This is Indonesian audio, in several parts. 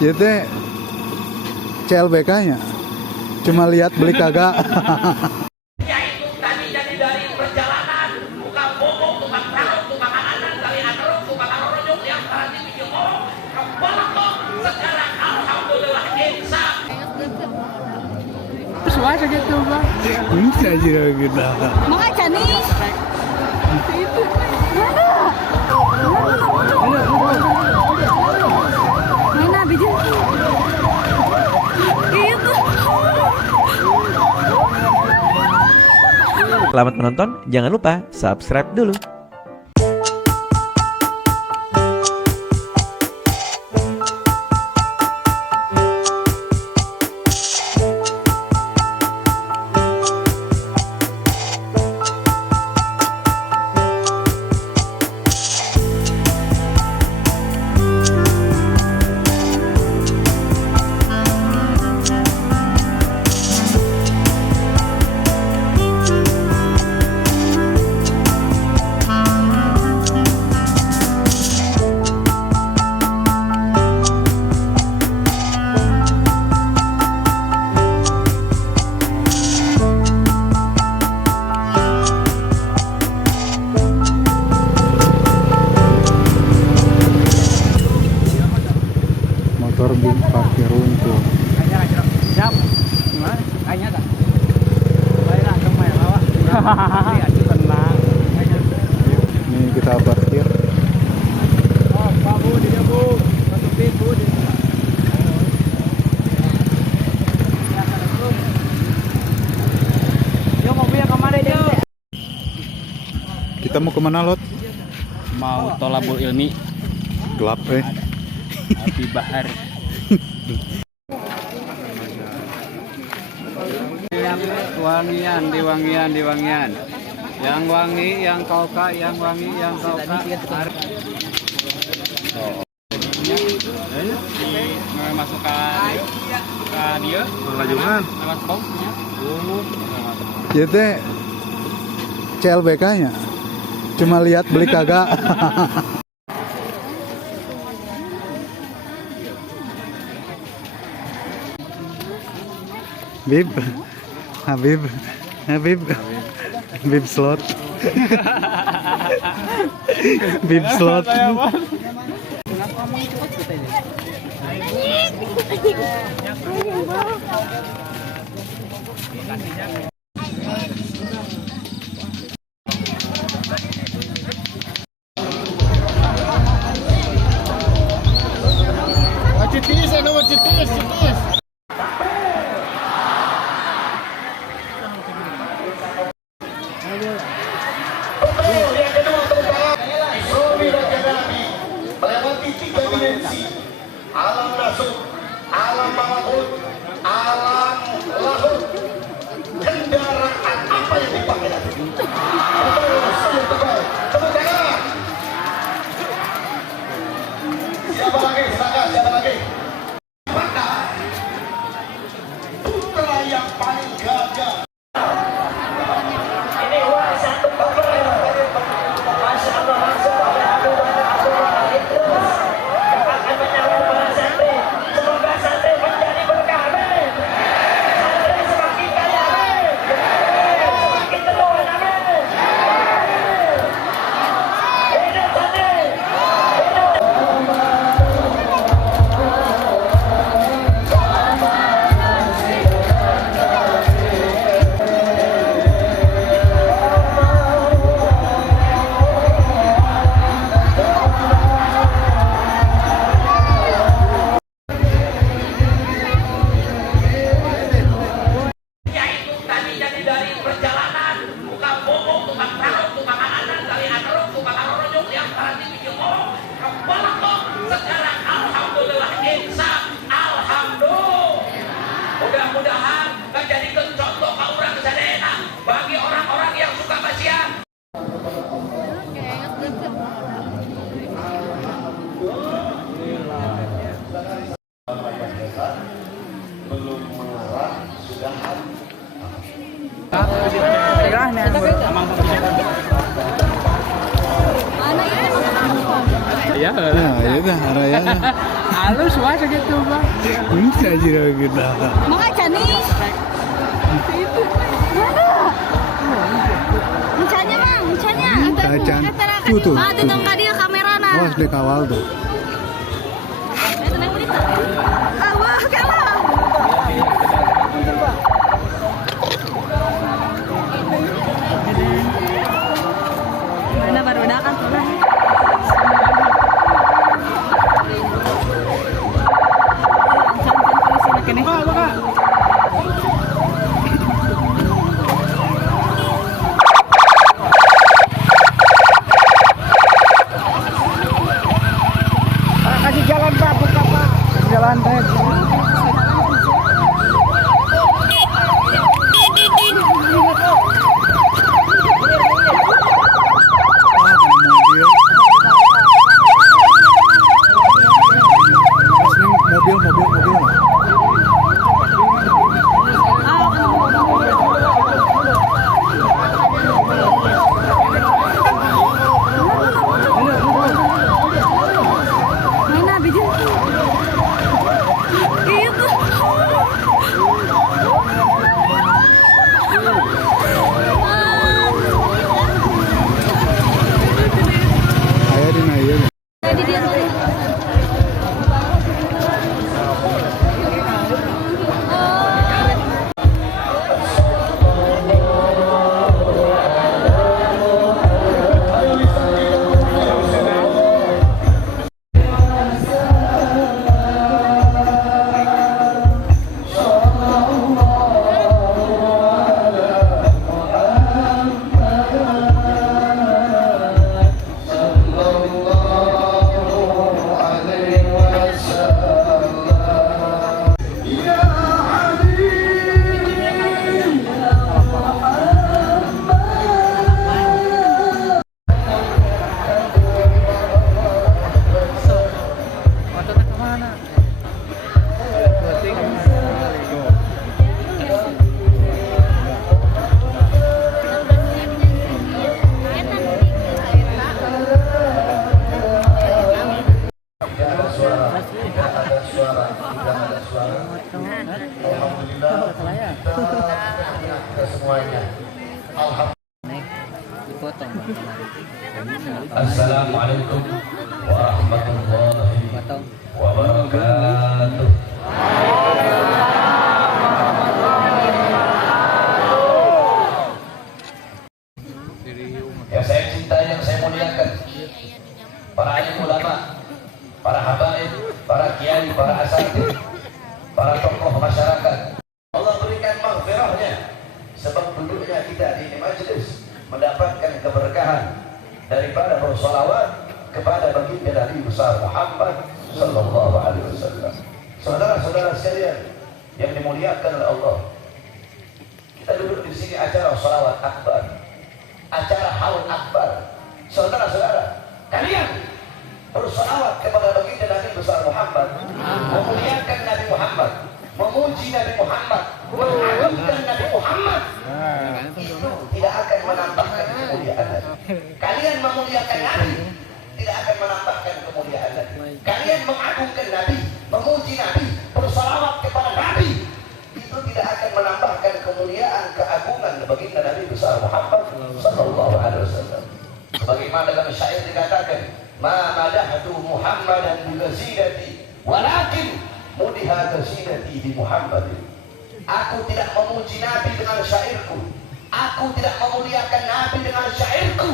Ya teh CLBK-nya cuma lihat beli kagak. Yaitu tadi jadi dari perjalanan tukang bobok, tukang tarung, tukang anan, dari ateruk, tukang arorojok yang tadi video kebalatok sekarang alhamdulillah insaf. Suara gitu bang. Bisa juga kita. Makanya nih. Itu. Mana bijak? Itu. Selamat menonton, jangan lupa subscribe dulu. Motor big parkir runtuh. Siap. Gimana? Kayaknya tak. Baiklah, kemana lawak. Tenang. Ini kita parkir. Oh, Pak Bu, dia Bu. Masuk bis Bu. Yo, mobilnya kemana dia? Kita mau kemana Lot? Mau Tolabul Ilmi, Gelap Api Bahar. Yang wangian, di wangian. Yang wangi, yang kauka, yang wangi, yang kauka. Masukkan ke dia. Lanjutkan. Lewat bomnya. Ya teh CLBK-nya cuma lihat beli kagak. Bib, Habib, Bib slot, Bib slot. Citis. Melewati 3 dimensi, alam nasuk, alam malakut, alam lahut. Kendaraan apa yang dipakai? Tepuk tangan. Siapa lagi? Siapa lagi? Maka putra yang paling gagah. Ini uang 1 koper. Masya Allah, Masya Allah. Semoga santri menjadi berkah, amin. Santri semakin kaya, amin. Semakin terus, amin. Hidup santri. Yaitu tadi jadi dari perjalanan tukang bobok, tukang tarung, tukang anan, dari ateruk, tukang arorojok yang tadi video kebalatok sekarang alhamdulillah insaf, alhamdulillah. Mudah-mudahan menjadikan contoh ke orang sadayana bagi orang-orang yang suka maksiat. Belum mengarah sudah Mana ini? Iya. Nah, ya udah arahnya. halus wah segitu bang. Bisa aja kita. Makanya nih. Itu. Mana? Mucanya bang, mucanya. Kacan. Tuh. Ah, tuh nggak dia kamera nah. Awas di kawal tuh. Itu neng berita. Ah, wah kalah. Mana baru kan pernah. Kasih jalan pak, buka pak. Jalan teh. Mobil. Mana bijil? Itu. Ayo di naik. Tadi dia tuh. Assalamualaikum warahmatullahi wabarakatuh. Yang saya cintai, yang saya muliakan, para alim ulama, para habaib, para kiai, para asatidz, para tokoh masyarakat. Allah berikan maghfirahnya sebab duduknya kita di majelis mendapatkan keberkahan daripada bersolawat kepada baginda Nabi besar Muhammad sallallahu alaihi wasallam. Saudara-saudara sekalian yang dimuliakan oleh Allah, kita duduk di sini acara solawat akbar, acara haul akbar. Saudara-saudara, kalian bersolawat kepada baginda Nabi besar Muhammad, memuliakan Nabi Muhammad, memuji Nabi Muhammad, mengagungkan Nabi Muhammad, itu tidak akan menambahkan kemuliaan Nabi. Kalian memuliakan Nabi tidak akan menambahkan kemuliaan Nabi. Kalian mengagungkan Nabi, memuji Nabi, bersalawat kepada Nabi, itu tidak akan menambahkan kemuliaan, keagungan baginda Nabi besar Muhammad sallallahu alaihi wasallam. Sebagaimana dalam syair dikatakan, ma madahtu Muhammadan bi qasidati walakin mudiha qasidati bi Muhammadin. Aku tidak memuji Nabi dengan syairku, aku tidak memuliakan Nabi dengan syairku,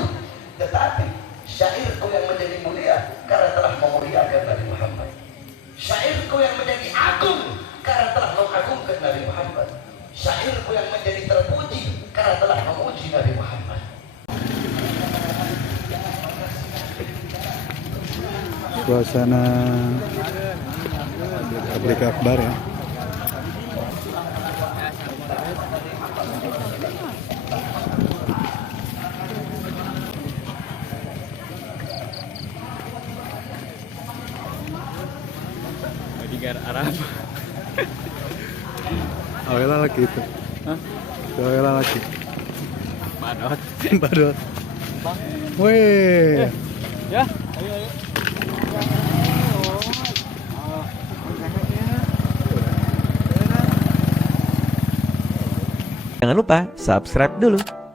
tetapi syairku yang menjadi mulia karena telah memuliakan Nabi Muhammad. Syairku yang menjadi agung karena telah mengagungkan Nabi Muhammad. Syairku yang menjadi terpuji karena telah memuji Nabi Muhammad. Suasana tablik akbar ya. Negara Arab. Awalnya lagi itu. Hah? Awalnya lagi. Badot. Badot. Weh. Ya, ayo. jangan lupa subscribe dulu.